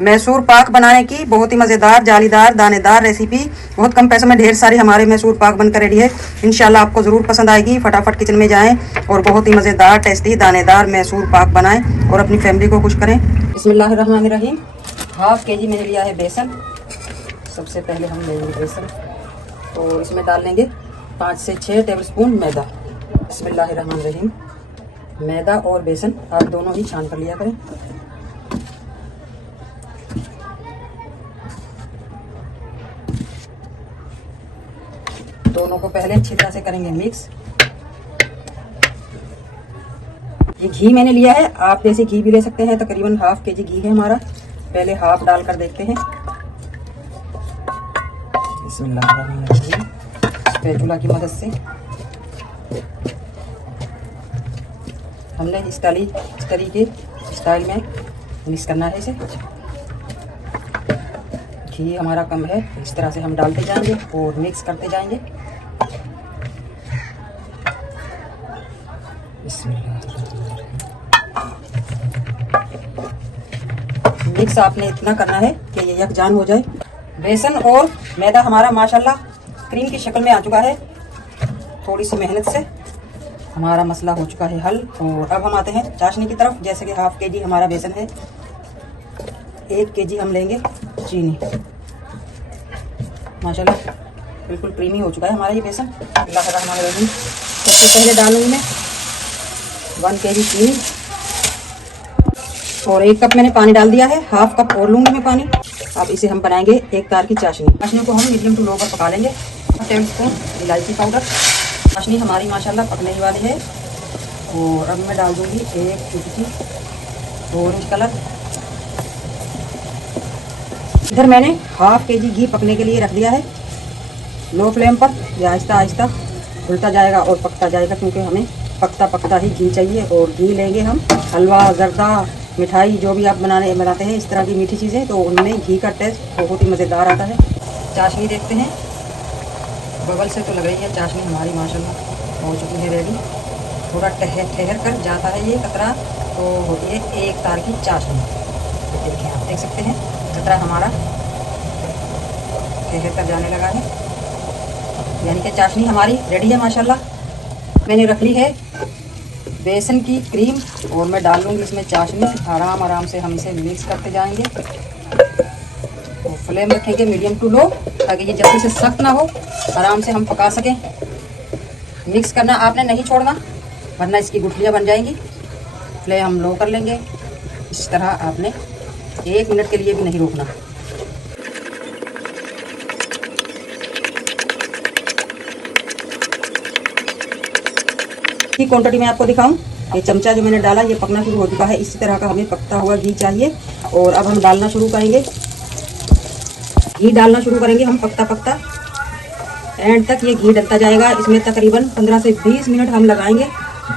मैसूर पाक बनाने की बहुत ही मज़ेदार, जालीदार, दानेदार रेसिपी। बहुत कम पैसों में ढेर सारी हमारे मैसूर पाक बनकर रेडी है। इंशाल्लाह आपको ज़रूर पसंद आएगी। फटाफट किचन में जाएं और बहुत ही मज़ेदार, टेस्टी, दानेदार मैसूर पाक बनाएं और अपनी फैमिली को खुश करें। बिस्मिल्लाहिर्रहमानिर्रहीम। हाफ के जी मैंने लिया है बेसन। सबसे पहले हम लेंगे बेसन और इसमें डाल लेंगे 5 से 6 टेबलस्पून मैदा। बिस्मिल्लाहिर्रहमानिर्रहीम। मैदा और बेसन आप दोनों ही छान कर लिया करें। दोनों को पहले अच्छी तरह से करेंगे मिक्स। ये घी मैंने लिया है, आप जैसे घी भी ले सकते हैं। तकरीबन हाफ के जी घी है हमारा। पहले हाफ डालकर देखते हैं। स्पैचुला की मदद से हमने इस तरीके स्टाइल में मिक्स करना है इसे। घी हमारा कम है, इस तरह से हम डालते जाएंगे और मिक्स करते जाएंगे। मिक्स आपने इतना करना है कि ये यकजान हो जाए। बेसन और मैदा हमारा माशाल्लाह क्रीम की शक्ल में आ चुका है। थोड़ी सी मेहनत से हमारा मसला हो चुका है हल। और अब हम आते हैं चाशनी की तरफ। जैसे कि हाफ के जी हमारा बेसन है, 1 के जी हम लेंगे चीनी। माशाल्लाह बिल्कुल क्रीमी हो चुका है हमारा ये बेसन। सबसे पहले डालूंगी मैं 1 के जी चीनी और 1 कप मैंने पानी डाल दिया है। हाफ कप और लूंगी मैं पानी। अब इसे हम बनाएंगे एक तार की चाशनी को हम मीडियम टू लो पर पका लेंगे। 1 टेबलस्पून इलायची पाउडर। चाशनी हमारी माशाल्लाह पकने ही वाली है। और अब मैं डाल दूंगी 1 चुटकी ऑरेंज कलर। इधर मैंने हाफ के जी घी पकने के लिए रख दिया है लो फ्लेम पर। यह आहिस्ता आहिस्ता उल्टा जाएगा और पकता जाएगा, क्योंकि हमें पकता पकता ही घी चाहिए। और घी लेंगे हम हलवा, जर्दा, मिठाई जो भी आप बनाते हैं इस तरह की मीठी चीज़ें, तो उनमें घी का टेस्ट बहुत ही मज़ेदार आता है। चाशनी देखते हैं, बगल से तो लग रही है चाशनी हमारी माशाल्लाह हो चुकी है रेडी। थोड़ा ठहर कर जाता है ये कतरा, तो होती है एक तार की चाशनी। तो देखिए, आप देख सकते हैं कतरा हमारा ठहर कर जाने लगा है, यानी कि चाशनी हमारी रेडी है माशाल्लाह। मैंने रख ली है बेसन की क्रीम और मैं डाल लूँगी इसमें चाशनी। आराम से हम इसे मिक्स करते जाएंगे। तो फ्लेम रखेंगे मीडियम टू लो, ताकि ये जल्दी से सख्त ना हो, आराम से हम पका सकें। मिक्स करना आपने नहीं छोड़ना, वरना इसकी गुठलियाँ बन जाएंगी। फ्लेम हम लो कर लेंगे। इस तरह आपने 1 मिनट के लिए भी नहीं रोकना। की क्वांटिटी में आपको दिखाऊं, ये चमचा जो मैंने डाला ये पकना शुरू हो चुका है। इसी तरह का हमें पकता हुआ घी चाहिए। और अब हम डालना शुरू करेंगे, घी डालना शुरू करेंगे हम पकता पकता। एंड तक ये घी डलता जाएगा। इसमें तकरीबन 15 से 20 मिनट हम लगाएंगे।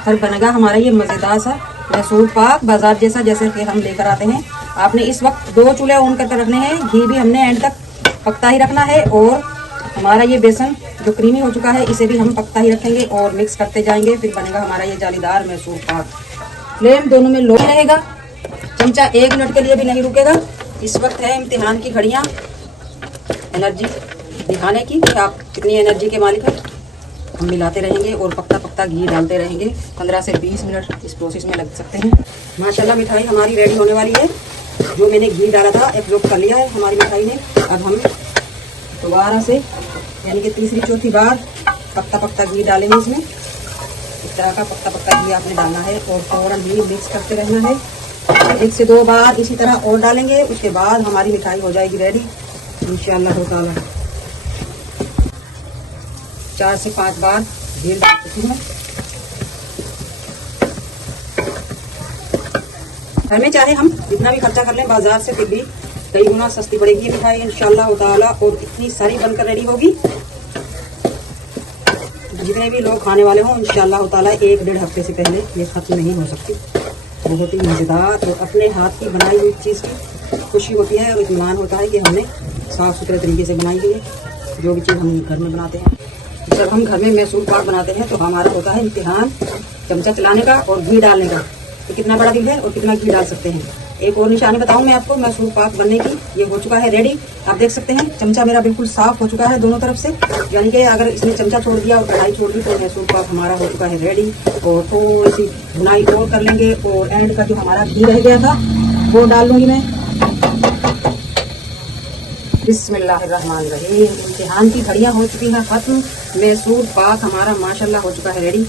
फिर बनेगा हमारा ये मज़ेदार सा मैसूर पाक, बाजार जैसा, जैसे कि हम लेकर आते हैं। आपने इस वक्त 2 चूल्हे ऑन करके रखने हैं। घी भी हमने एंड तक पकता ही रखना है। और हमारा ये बेसन जो क्रीमी हो चुका है इसे भी हम पकता ही रखेंगे और मिक्स करते जाएंगे। फिर बनेगा हमारा ये जालीदार मैसूर पाक। फ्लेम दोनों में लो रहेगा। चमचा 1 मिनट के लिए भी नहीं रुकेगा। इस वक्त है इम्तिहान की घड़ियाँ एनर्जी दिखाने की कि आप कितनी एनर्जी के मालिक हैं। हम मिलाते रहेंगे और पकता पकता घी डालते रहेंगे। 15 से 20 मिनट इस प्रोसेस में लग सकते हैं। माशाल्लाह मिठाई हमारी रेडी होने वाली है। जो मैंने घी डाला था एब्जॉर्ब कर लिया है हमारी मिठाई ने। अब हम दोबारा से, यानी कि तीसरी चौथी बार पकता पकता घी डालेंगे इसमें। इस तरह का पकता पकता घी आपने डालना है और फौरन ही मिक्स करते रहना है। 1 से 2 बार इसी तरह और डालेंगे। उसके बाद हमारी मिठाई हो जाएगी रेडी इंशाअल्लाह ताला। 4 से 5 बार घी डाल चुकी हूँ। घर में चाहे हम जितना भी खर्चा कर लें बाजार से, फिर भी कई गुना सस्ती पड़ेगी मिठाई इंशाअल्लाह ताला। और इतनी सारी बनकर रेडी होगी, जितने भी लोग खाने वाले हों इंशाअल्लाह ताला 1-1.5 हफ्ते से पहले ये खत्म नहीं हो सकती। बहुत ही मज़ेदार और अपने हाथ की बनाई हुई चीज़ की खुशी होती है और इत्मीनान होता है कि हमने साफ़ सुथरे तरीके से बनाई हुई है जो भी चीज़ हम घर में बनाते हैं। जब हम घर में मैसूर पाक बनाते हैं तो हमारा होता है इम्तिहान चमचा चलाने का और घी डालने का, कि कितना बड़ा दिल है और कितना घी डाल सकते हैं। एक और निशानी बताऊं मैं आपको मैसूर पाक बनने की। ये हो चुका है रेडी, आप देख सकते हैं। चमचा मेरा बिल्कुल साफ हो चुका है दोनों तरफ से, यानी कि अगर इसने चमचा छोड़ दिया और कढ़ाई छोड़ दी तो मैसूर पाक हमारा हो चुका है रेडी। और थोड़ी सी भुनाई और कर लेंगे और एंड का जो हमारा घी रह गया था वो डाल लूंगी मैं। बिस्मिल्लाहिर्रहमानिर्रहीम। इम्तिहान की घड़ियां हो चुकी हैं खत्म। मैसूर पाक हमारा माशाल्लाह हो चुका है रेडी।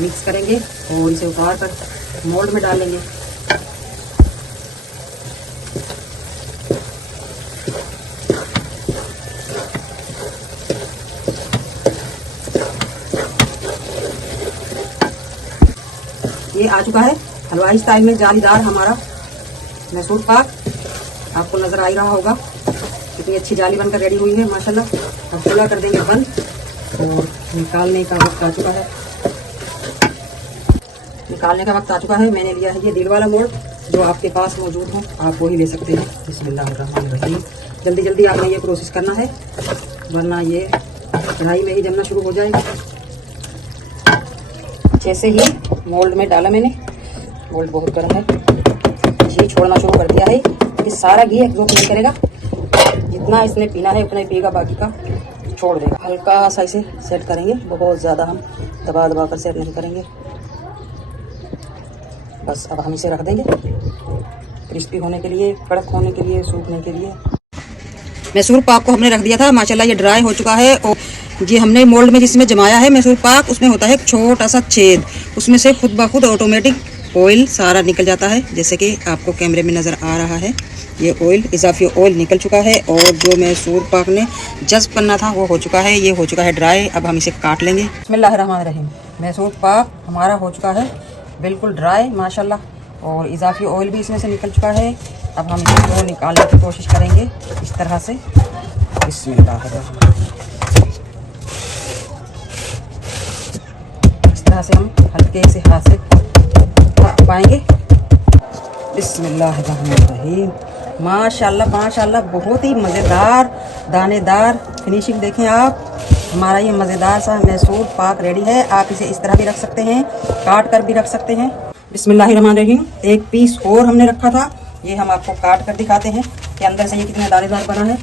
मिक्स करेंगे और इसे उतार कर मोल्ड में डाल लेंगे। ये आ चुका है हलवाई स्टाइल में जालीदार हमारा मैसूर पाक। आपको नजर आ ही रहा होगा कितनी अच्छी जाली बनकर रेडी हुई है माशाल्लाह। अब चूल्हा कर देंगे बंद और निकालने का वक्त आ चुका है। निकालने का वक्त आ चुका है। मैंने लिया है ये दिल वाला मोल्ड, जो आपके पास मौजूद हो आप वो ही ले सकते हैं। बिस्मिल्लाहिर्रहमानिर्रहीम। जल्दी जल्दी आपने ये प्रोसेस करना है वरना ये कढ़ाई में ही जमना शुरू हो जाएगा। जैसे ही मोल्ड में डाला मैंने, मोल्ड बहुत गर्म है, घी छोड़ना शुरू कर दिया है। ये सारा घी एब्जॉर्ब नहीं करेगा, जितना इसने पीना है उतना ही पिएगा, बाकी का छोड़ देगा। हल्का सा इसे सेट करेंगे, बहुत ज़्यादा हम दबा दबा कर सेट नहीं करेंगे। बस अब हम इसे रख देंगे क्रिस्पी होने के लिए, कड़क होने के लिए, सूखने के लिए। मैसूर पाक को हमने रख दिया था माशाल्लाह, ये ड्राई हो चुका है। और ये हमने मोल्ड में जिसमें जमाया है मैसूर पाक, उसमें होता है एक छोटा सा छेद, उसमें से खुद ब खुद ऑटोमेटिक ऑयल सारा निकल जाता है। जैसे कि आपको कैमरे में नज़र आ रहा है, ये ऑयल, इजाफी ऑयल निकल चुका है। और जो मैसूर पाक ने जज्ब करना था वो हो चुका है, ये हो चुका है ड्राई। अब हम इसे काट लेंगे। बिस्मिल्लाहिर्रहमानिर्रहीम। मैसूर पाक हमारा हो चुका है बिल्कुल ड्राई माशाल्लाह, और इजाफी ऑयल भी इसमें से निकल चुका है। अब हम इसको निकालने की कोशिश करेंगे इस तरह से। बिस्मिल्लाहिर्रहमानिर्रहीम। इस तरह से हम हल्के से हाथ से पाएंगे। बिस्मिल्लाहिर्रहमानिर्रहीम। माशाल्लाह माशाल्लाह, बहुत ही मज़ेदार दानेदार फिनिशिंग देखें आप। हमारा ये मज़ेदार सा मैसूर पाक रेडी है। आप इसे इस तरह भी रख सकते हैं, काट कर भी रख सकते हैं। बिस्मिल्लाहिर्रहमानिर्रहीम। एक पीस और हमने रखा था, ये हम आपको काट कर दिखाते हैं कि अंदर से ये कितना दानेदार बना है।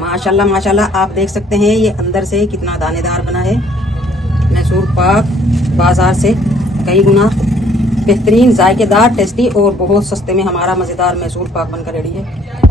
माशाल्लाह माशाल्लाह, आप देख सकते हैं ये अंदर से कितना दानेदार बना है। मैसूर पाक बाज़ार से कई गुना बेहतरीन, जायकेदार, टेस्टी और बहुत सस्ते में हमारा मज़ेदार मैसूर पाक बनकर रेडी है।